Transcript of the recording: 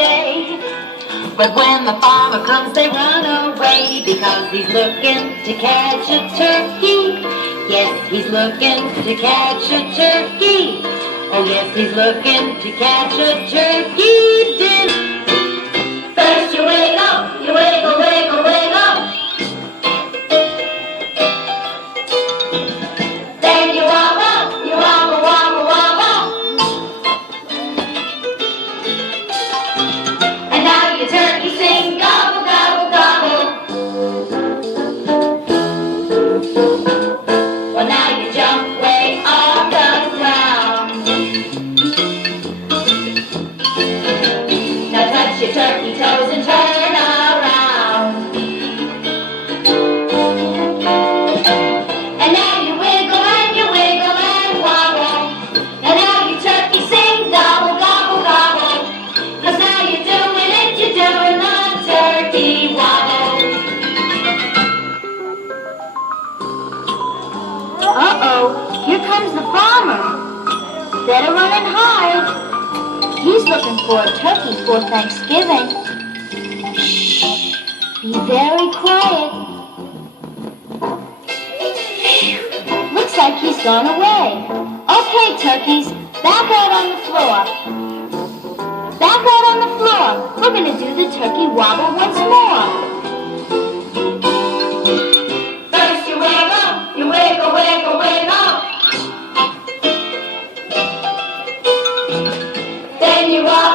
day. But when the farmer comes, they run away because he's looking to catch a turkey. Yes, he's looking to catch a turkey. Oh, yes, he's looking to catch a turkey. First you wiggle, you wiggle, wiggle, wiggle. Then you wobble, you wobble, wobble, wobble. And now your turkey sing gobble, gobble, gobble. Well, now you jump way off the ground. Now touch your turkey toes and turn around. And now you wiggle and wobble. And now your turkey sing gobble, gobble, gobble. 'Cause now you're doing it, you're doing the turkey wobble. Uh-oh, here comes the farmer. Better run and hide. He's looking for a turkey for Thanksgiving. Shh, be very quiet. Looks like he's gone away. Okay, turkeys, back out on the floor. Back out on the floor. We're gonna do the turkey wobble once more. First you wiggle, wiggle, wiggle. Then you wobble.